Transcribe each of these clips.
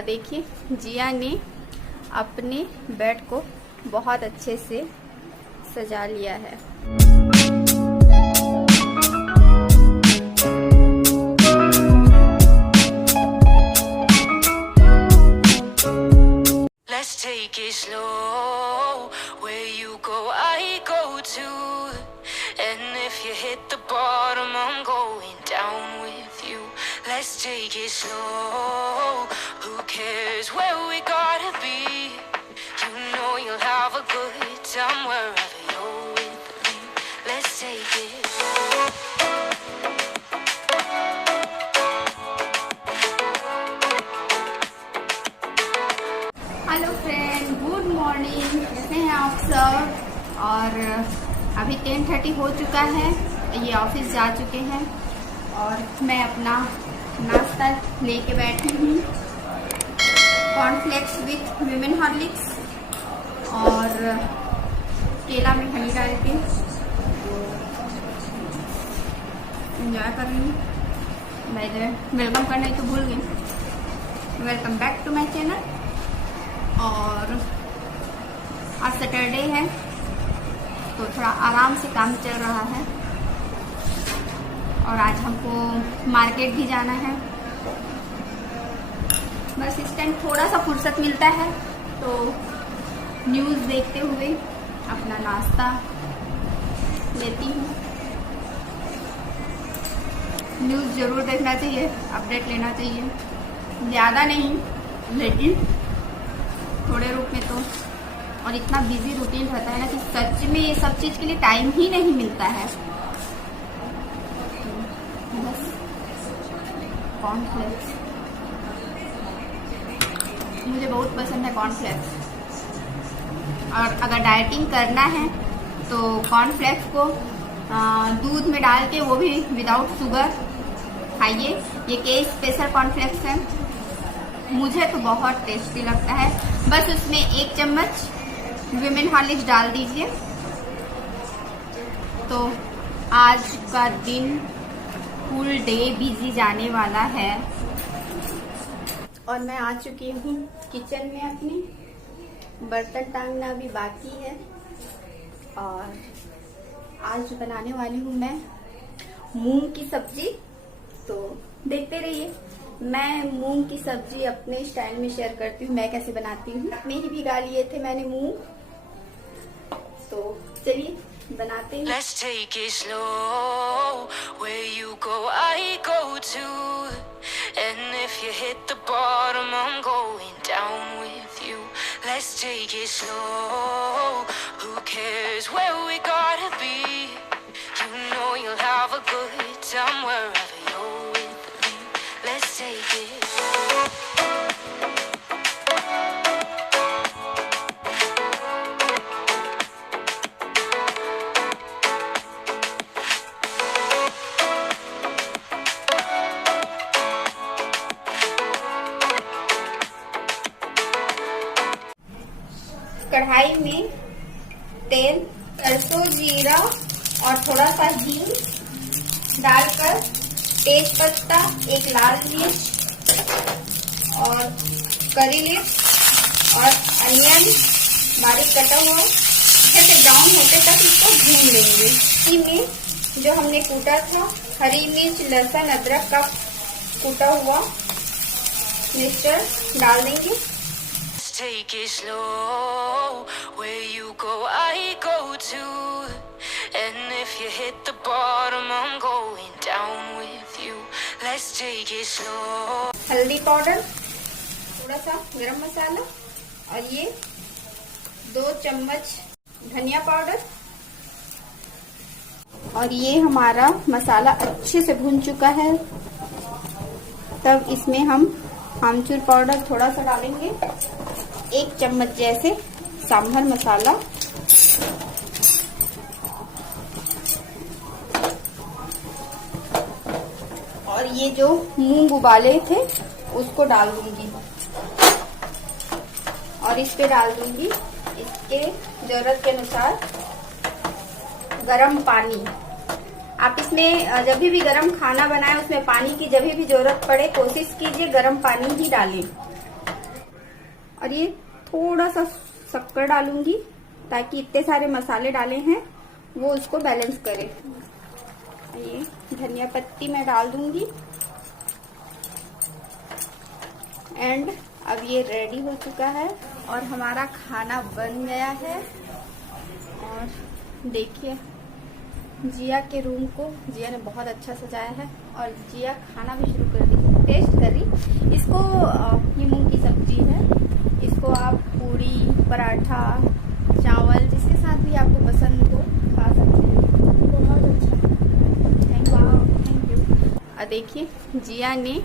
और देखिए जिया ने अपने बेड को बहुत अच्छे से सजा लिया है। Let's take it slow. Where you go, I go too. And if you hit the bottom, I'm going down with you. Let's take it slow. Who cares where we gotta be? You know you'll have a good time wherever you're with me. Let's take it slow. Hello friend, good morning. कैसे हैं आप सब? और अभी 10:30 हो चुका है, ये ऑफिस जा चुके हैं और मैं अपना नाश्ता लेके बैठी हूँ। कॉर्नफ्लेक्स विथ विमेन हॉर्लिक्स और केला में हनी डाल के एंजॉय कर रही हूँ। वेलकम करना ही तो भूल गई। Welcome back to my channel. और आज सैटरडे है तो थोड़ा आराम से काम चल रहा है और आज हमको मार्केट भी जाना है। बस इस टाइम थोड़ा सा फुर्सत मिलता है तो न्यूज़ देखते हुए अपना नाश्ता लेती हूँ। न्यूज़ ज़रूर देखना चाहिए, अपडेट लेना चाहिए, ज़्यादा नहीं लेकिन थोड़े रूप में तो। और इतना बिजी रूटीन रहता है ना कि सच में ये सब चीज के लिए टाइम ही नहीं मिलता है। बस कॉर्नफ्लेक्स मुझे बहुत पसंद है, कॉर्नफ्लेक्स। और अगर डाइटिंग करना है तो कॉर्नफ्लेक्स को दूध में डाल के, वो भी विदाउट शुगर खाइए। ये के स्पेशल कॉर्नफ्लेक्स है, मुझे तो बहुत टेस्टी लगता है। बस उसमें 1 चम्मच विमेन हॉर्लिक्स डाल दीजिए तो आज का दिन फुल डे बिजी जाने वाला है। और मैं आ चुकी हूँ किचन में, अपनी बर्तन टांगना भी बाकी है। और आज बनाने वाली हूँ मैं मूंग की सब्जी, तो देखते रहिए। मैं मूंग की सब्जी अपने स्टाइल में शेयर करती हूँ, मैं कैसे बनाती हूँ। में ही भिगा लिए थे मैंने मूंग, तो चलिए बनाते हैं। Let's take it slow. Where you go, I go too. And if you hit the bottom, I'm going down with you. Let's take it slow. Who cares where we gotta be? You know you'll have a good time wherever you're with me. Let's take it slow. कढ़ाई में तेल, सरसों, जीरा और थोड़ा सा हींग डालकर, तेज पत्ता, 1 लाल मिर्च और करी लिप्स और अनियन बारीक कटा हुआ अच्छे से ब्राउन होते तक इसको भून लेंगे। इसी में जो हमने कूटा था हरी मिर्च, लहसुन, अदरक का कूटा हुआ मिक्सचर डाल देंगे। Take it slow. Where you go, I go too. And if you hit the bottom, I'm going down with you. Let's take it slow. हल्दी पाउडर, थोड़ा सा गरम मसाला और ये 2 चम्मच धनिया पाउडर। और ये हमारा मसाला अच्छे से भून चुका है। तब इसमें हम आमचूर पाउडर थोड़ा सा डालेंगे, 1 चम्मच जैसे सांभर मसाला। और ये जो मूंग उबाले थे उसको डाल दूंगी और इस पे डाल दूंगी इसके जरूरत के अनुसार गरम पानी। आप इसमें जब भी गरम खाना बनाएं उसमें पानी की जब भी जरूरत पड़े कोशिश कीजिए गरम पानी ही डालें। और ये थोड़ा सा शक्कर डालूंगी ताकि इतने सारे मसाले डाले हैं वो उसको बैलेंस करे। ये धनिया पत्ती मैं डाल दूंगी एंड अब ये रेडी हो चुका है और हमारा खाना बन गया है। और देखिए जिया के रूम को जिया ने बहुत अच्छा सजाया है और जिया खाना भी शुरू कर दी, टेस्ट कर रही। इसको ये मूंग की सब्जी है, इसको आप पूरी पराठा चावल जिसके साथ भी आपको पसंद हो खा सकते हैं। बहुत अच्छा, थैंक यू। और देखिए जिया ने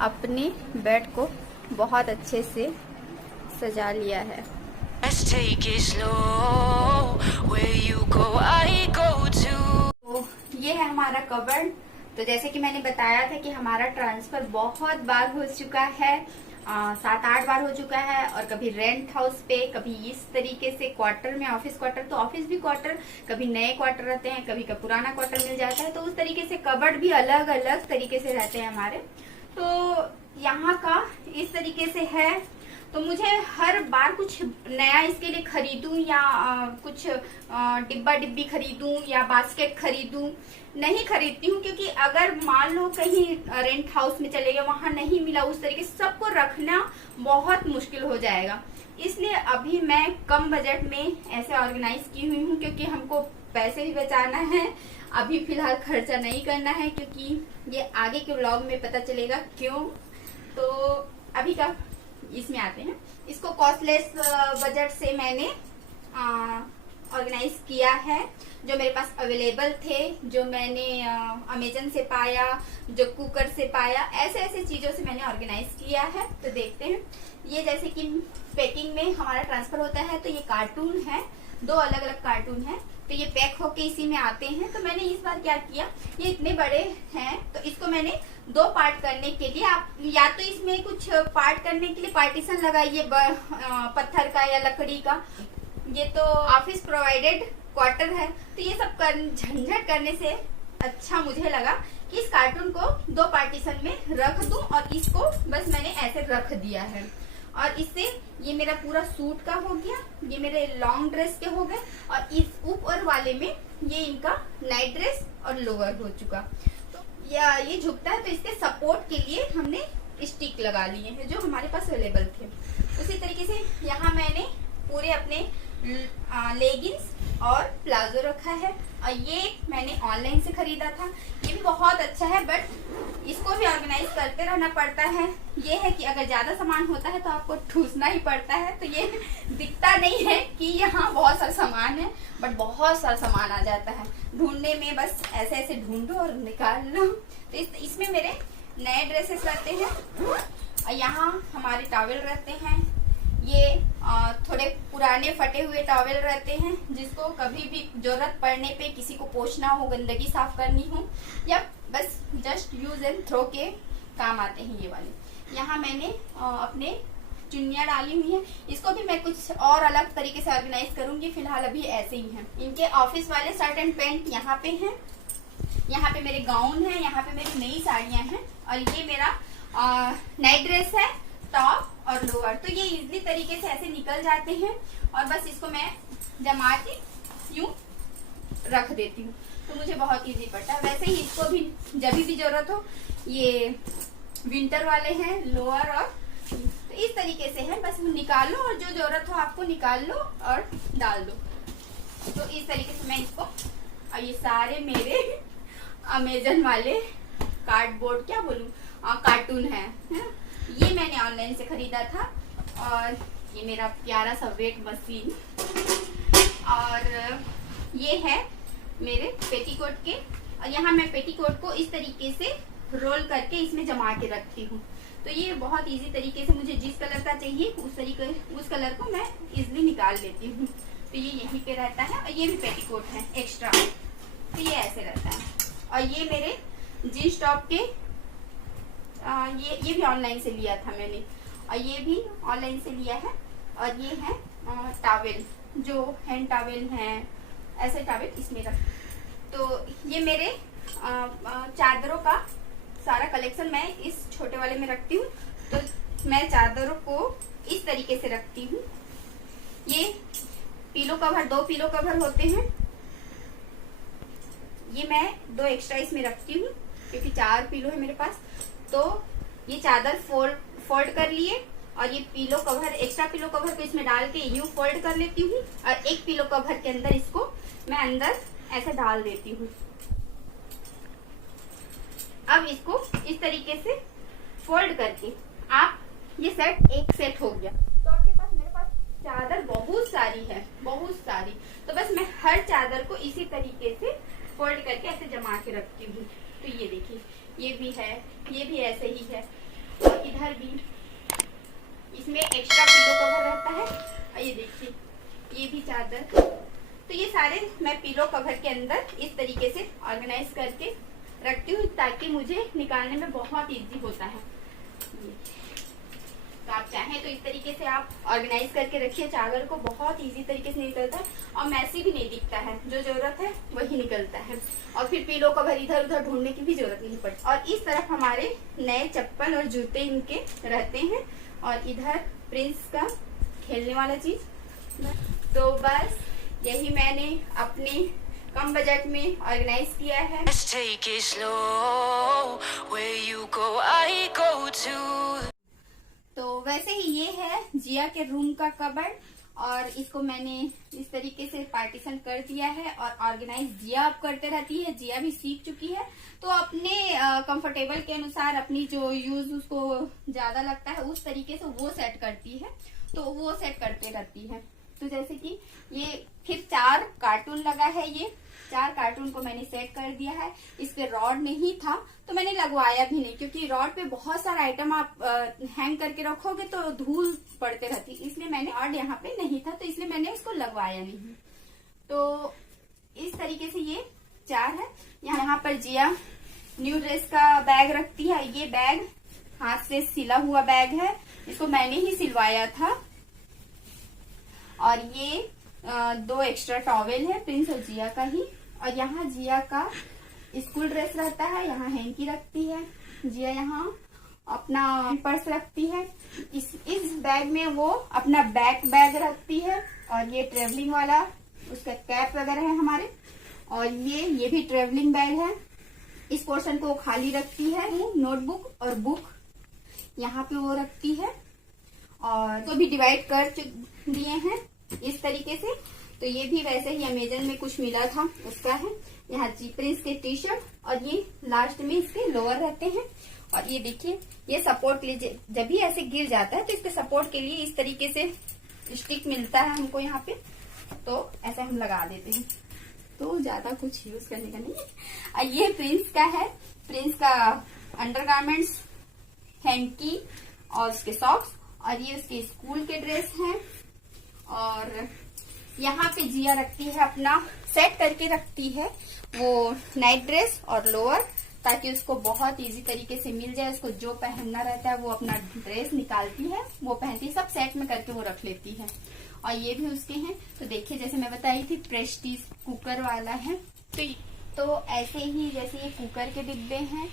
अपने बेड को बहुत अच्छे से सजा लिया है। Let's take it slow. Where you go, I go too. तो ये है हमारा कबर्ड। तो जैसे कि मैंने बताया था कि हमारा ट्रांसफर बहुत बार हो चुका है, 7-8 बार हो चुका है। और कभी रेंट हाउस पे, कभी इस तरीके से क्वार्टर में, ऑफिस क्वार्टर, तो ऑफिस भी क्वार्टर, कभी नए क्वार्टर रहते हैं, कभी का पुराना क्वार्टर मिल जाता है। तो उस तरीके से कबर्ड भी अलग अलग तरीके से रहते हैं हमारे। तो यहाँ का इस तरीके से है। तो मुझे हर बार कुछ नया इसके लिए खरीदूं या कुछ डिब्बा डिब्बी खरीदूं या बास्केट खरीदूं, नहीं खरीदती हूँ। क्योंकि अगर मान लो कहीं रेंट हाउस में चले गए, वहां नहीं मिला उस तरीके से, सबको रखना बहुत मुश्किल हो जाएगा। इसलिए अभी मैं कम बजट में ऐसे ऑर्गेनाइज की हुई हूँ, क्योंकि हमको पैसे भी बचाना है। अभी फिलहाल खर्चा नहीं करना है, क्योंकि ये आगे के व्लॉग में पता चलेगा क्यों। तो अभी का इसमें आते हैं। इसको कॉस्टलेस बजट से मैंने ऑर्गेनाइज किया है। जो मेरे पास अवेलेबल थे, जो मैंने अमेजन से पाया, जो कुकर से पाया, ऐसे ऐसे चीजों से मैंने ऑर्गेनाइज किया है। तो देखते हैं। ये जैसे कि पैकिंग में हमारा ट्रांसफर होता है, तो ये कार्टून है, 2 अलग अलग कार्टून है। तो ये पैक होके इसी में आते हैं। तो मैंने इस बार क्या किया, ये इतने बड़े हैं तो इसको मैंने 2 पार्ट करने के लिए, आप या तो इसमें कुछ पार्ट करने के लिए पार्टीशन लगाइए पत्थर का या लकड़ी का। ये तो ऑफिस प्रोवाइडेड क्वार्टर है, तो ये सब झंझट करने से अच्छा मुझे लगा कि इस कार्टून को 2 पार्टीशन में रख दूं और इसको बस मैंने ऐसे रख दिया है। और इससे ये मेरा पूरा सूट का हो गया, ये मेरे लॉन्ग ड्रेस के हो गए, और इस ऊपर वाले में ये इनका नाइट ड्रेस और लोअर हो चुका। तो ये झुकता है, तो इसके सपोर्ट के लिए हमने स्टिक लगा लिए हैं जो हमारे पास अवेलेबल थे। उसी तरीके से यहाँ मैंने पूरे अपने लेगिंग्स और प्लाजो रखा है। और ये मैंने ऑनलाइन से खरीदा था, ये भी बहुत अच्छा है, बट इसको भी ऑर्गेनाइज करते रहना पड़ता है। ये है कि अगर ज्यादा सामान होता है तो आपको ठूसना ही पड़ता है। तो ये दिखता नहीं है कि यहाँ बहुत सारा सामान है, बट बहुत सारा सामान आ जाता है ढूंढने में। बस ऐसे ऐसे ढूंढो और निकाल लो। तो इसमें मेरे नए ड्रेसेस रहते हैं और यहाँ हमारे टॉवेल रहते हैं। ये थोड़े पुराने फटे हुए टॉवेल रहते हैं, जिसको कभी भी जरूरत पड़ने पे किसी को पोंछना हो, गंदगी साफ करनी हो, या बस जस्ट यूज एंड थ्रो के काम आते हैं ये वाले। यहाँ मैंने अपने चुन्नियाँ डाली हुई हैं। इसको भी मैं कुछ और अलग तरीके से ऑर्गेनाइज करूंगी, फिलहाल अभी ऐसे ही हैं। इनके ऑफिस वाले शर्ट एंड पैंट यहाँ पे हैं, यहाँ पे मेरे गाउन है, यहाँ पे मेरी नई साड़ियाँ हैं, और ये मेरा नाइट ड्रेस है, टॉप और लोअर। तो ये इजली तरीके से ऐसे निकल जाते हैं और बस इसको मैं जमा के यूं रख देती हूँ, तो मुझे बहुत इजी पड़ता है। वैसे ही इसको भी जब भी जरूरत हो, ये विंटर वाले हैं लोअर, और तो इस तरीके से है, बस निकाल लो और जो जरूरत हो आपको निकाल लो और डाल दो। तो इस तरीके से मैं इसको, और ये सारे मेरे अमेजन वाले कार्डबोर्ड, क्या बोलूं, कार्टून है। ये मैंने ऑनलाइन से खरीदा था। और ये मेरा प्यारा सा वेट मशीन, और ये है मेरे पेटीकोट के। और यहाँ मैं पेटीकोट को इस तरीके से रोल करके इसमें जमा के रखती हूँ। तो ये बहुत इजी तरीके से, मुझे जिस कलर का चाहिए उस कलर को मैं इजीली निकाल लेती हूँ। तो ये यहीं पे रहता है, और ये भी पेटीकोट है एक्स्ट्रा, तो ये ऐसे रहता है। और ये मेरे जींस टॉप के, ये भी ऑनलाइन से लिया था मैंने, और ये भी ऑनलाइन से लिया है। और ये है टॉवेल, जो हैंड टॉवेल हैं, ऐसे टॉवेल इसमें रख। तो ये मेरे चादरों का सारा कलेक्शन मैं इस छोटे वाले में रखती हूँ। तो मैं चादरों को इस तरीके से रखती हूँ। ये पिलो कवर, 2 पिलो कवर होते हैं, ये मैं 2 एक्स्ट्रा इसमें रखती हूँ क्योंकि 4 पिलो है मेरे पास। तो ये चादर फोल्ड कर लिए और ये pillow cover, extra pillow cover को इसमें डाल के यूं फोल्ड कर लेती हूँ और एक पिलो कवर के अंदर इसको मैं अंदर ऐसे डाल देती हूँ। अब इसको इस तरीके से फोल्ड करके आप, ये सेट एक सेट हो गया। तो आपके पास, मेरे पास चादर बहुत सारी है, बहुत सारी। तो बस मैं हर चादर को इसी तरीके से फोल्ड करके ऐसे जमा के रखती हूँ। तो ये देखिए, ये भी है, ये भी ऐसे ही है और इधर भी इसमें एक्स्ट्रा पिलो कवर रहता है। और ये देखिए, ये भी चादर। तो ये सारे मैं पिलो कवर के अंदर इस तरीके से ऑर्गेनाइज करके रखती हूँ ताकि मुझे निकालने में बहुत इजी होता है। तो आप चाहें तो इस तरीके से आप ऑर्गेनाइज करके रखिए चादर को, बहुत इजी तरीके से निकलता है और मैसी भी नहीं दिखता है, जो जरूरत है वही निकलता है। और फिर पिलो कवर इधर उधर ढूंढने की भी जरूरत नहीं पड़ती। और इस तरफ हमारे नए चप्पल और जूते इनके रहते हैं और इधर प्रिंस का खेलने वाला चीज। तो बस यही मैंने अपने कम बजट में ऑर्गेनाइज किया है। Let's take it slow. Where you go, I go too. तो वैसे ही ये है जिया के रूम का कबर्ड और इसको मैंने इस तरीके से पार्टीशन कर दिया है और ऑर्गेनाइज जिया अब करते रहती है। जिया भी सीख चुकी है तो अपने कंफर्टेबल के अनुसार अपनी जो यूज उसको ज्यादा लगता है उस तरीके से वो सेट करती है, तो वो सेट करते रहती है। तो जैसे कि ये फिर 4 कार्टून लगा है, ये 4 कार्टून को मैंने सेट कर दिया है। इस पे रॉड नहीं था तो मैंने लगवाया भी नहीं, क्योंकि रॉड पे बहुत सारा आइटम आप हैंग करके रखोगे तो धूल पड़ते रहती, इसलिए मैंने रॉड यहाँ पे नहीं था तो इसलिए मैंने इसको लगवाया नहीं। तो इस तरीके से ये 4 है। यहाँ पर जिया न्यू ड्रेस का बैग रखती है। ये बैग हाथ से सिला हुआ बैग है, इसको मैंने ही सिलवाया था। और ये 2 एक्स्ट्रा टॉवेल है प्रिंस और जिया का ही। और यहाँ जिया का स्कूल ड्रेस रहता है, यहाँ हैंकी रखती है जिया, यहाँ अपना पर्स रखती है। इस बैग में वो अपना बैग रखती है और ये ट्रेवलिंग वाला उसका कैप वगैरह है हमारे। और ये भी ट्रेवलिंग बैग है। इस पोर्शन को वो खाली रखती है। नोटबुक और बुक यहाँ पे वो रखती है और तो भी डिवाइड कर दिए हैं इस तरीके से। तो ये भी वैसे ही अमेजन में कुछ मिला था उसका है। यहाँ प्रिंस के टी शर्ट और ये लास्ट में इसके लोअर रहते हैं। और ये देखिए, ये सपोर्ट के लिए जब भी ऐसे गिर जाता है तो इसके सपोर्ट के लिए इस तरीके से स्टिक मिलता है हमको यहाँ पे, तो ऐसे हम लगा देते हैं। तो ज्यादा कुछ यूज करने का नहीं है। और ये प्रिंस का है, प्रिंस का अंडरगारमेंट्स, हैंकी और उसके सॉक्स। और ये उसके स्कूल के ड्रेस हैं। और यहाँ पे जिया रखती है अपना, सेट करके रखती है वो नाइट ड्रेस और लोअर, ताकि उसको बहुत इजी तरीके से मिल जाए। उसको जो पहनना रहता है वो अपना ड्रेस निकालती है, वो पहनती है, सब सेट में करके वो रख लेती है। और ये भी उसके हैं। तो देखिए, जैसे मैं बताई थी प्रेस्टीज कुकर वाला है। तो ऐसे ही जैसे ये कुकर के डिब्बे हैं,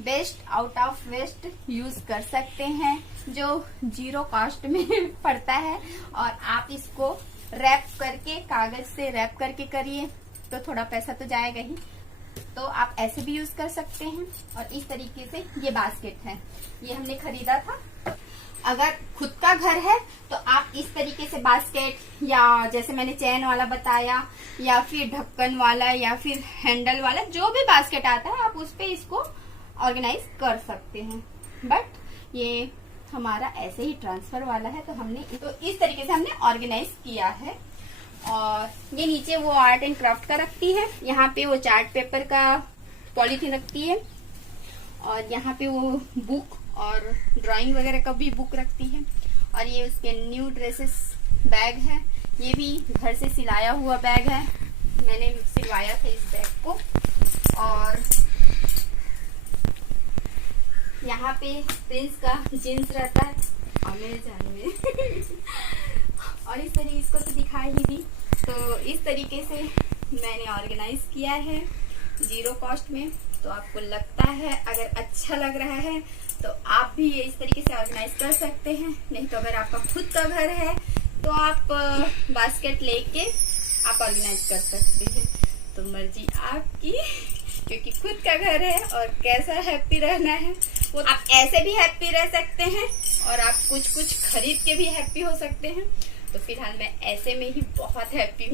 best out of waste use कर सकते हैं, जो 0 कॉस्ट में पड़ता है। और आप इसको रैप करके, कागज से रैप करके करिए तो थोड़ा पैसा तो जाएगा ही, तो आप ऐसे भी यूज कर सकते हैं। और इस तरीके से ये बास्केट है, ये हमने खरीदा था। अगर खुद का घर है तो आप इस तरीके से बास्केट, या जैसे मैंने चैन वाला बताया, या फिर ढक्कन वाला, या फिर हैंडल वाला, जो भी बास्केट आता है आप उस पे इसको ऑर्गेनाइज कर सकते हैं। बट ये हमारा ऐसे ही ट्रांसफर वाला है, तो हमने तो इस तरीके से हमने ऑर्गेनाइज किया है। और ये नीचे वो आर्ट एंड क्राफ्ट का रखती है, यहाँ पे वो चार्ट पेपर का पॉलीथीन रखती है, और यहाँ पे वो बुक और ड्राइंग वगैरह का भी बुक रखती है। और ये उसके न्यू ड्रेसेस बैग है, ये भी घर से सिलाया हुआ बैग है, मैंने सिलवाया था इस बैग को। और यहाँ पे प्रिंस का जीन्स रहता है अमेज़न में और इस तरीके इसको तो दिखाई ही दी। तो इस तरीके से मैंने ऑर्गेनाइज किया है 0 कॉस्ट में। तो आपको लगता है अगर अच्छा लग रहा है तो आप भी ये इस तरीके से ऑर्गेनाइज कर सकते हैं। नहीं तो अगर आपका खुद का घर है तो आप बास्केट लेके आप ऑर्गेनाइज कर सकते हैं। तो मर्जी आपकी, क्योंकि खुद का घर है और कैसा हैप्पी रहना है वो आप ऐसे भी हैप्पी रह सकते हैं और आप कुछ खरीद के भी हैप्पी हो सकते हैं। तो फिलहाल मैं ऐसे में ही बहुत हैप्पी हूँ।